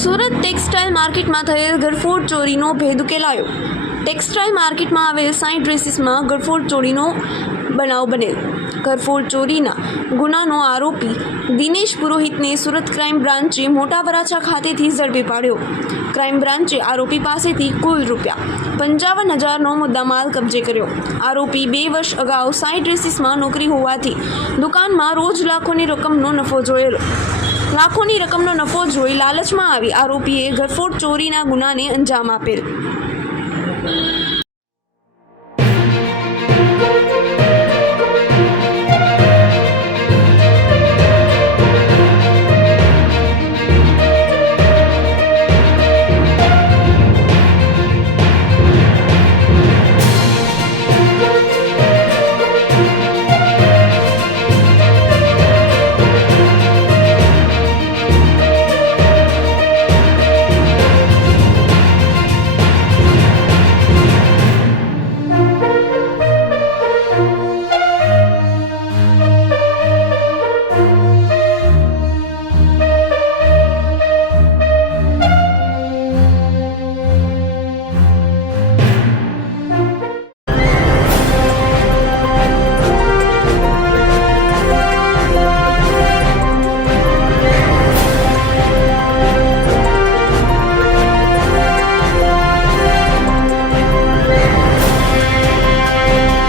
Surat textile માર્કેટમાં થયેલ ગરફોડ ચોરીનો ભેદ ઉકેલાયો। ટેક્સટાઇલ માર્કેટમાં આવેલ 60 ડ્રેસીસમાં ગરફોડ ચોરીનો બનાવ બનેલ। ગરફોડ ચોરીના ગુનાનો આરોપી દિનેશ પુરોહિતને સુરત ક્રાઇમ બ્રાન્ચે મોટા વરાછા ખાતેથી ઝડપી પાડ્યો। ક્રાઇમ બ્રાન્ચે આરોપી પાસેથી કુલ ₹55,000નો મુદ્દામાલ કબજે કર્યો। આરોપી 2 વર્ષ અગાઉ 60 ડ્રેસીસમાં નોકરી હોવાથી દુકાનમાં રોજ લાખોની રકમનો નફો જોઈ લાલચમાં આવી આરોપીએ ગરફોડ ચોરીના ગુનાને અંજામ આપેલ।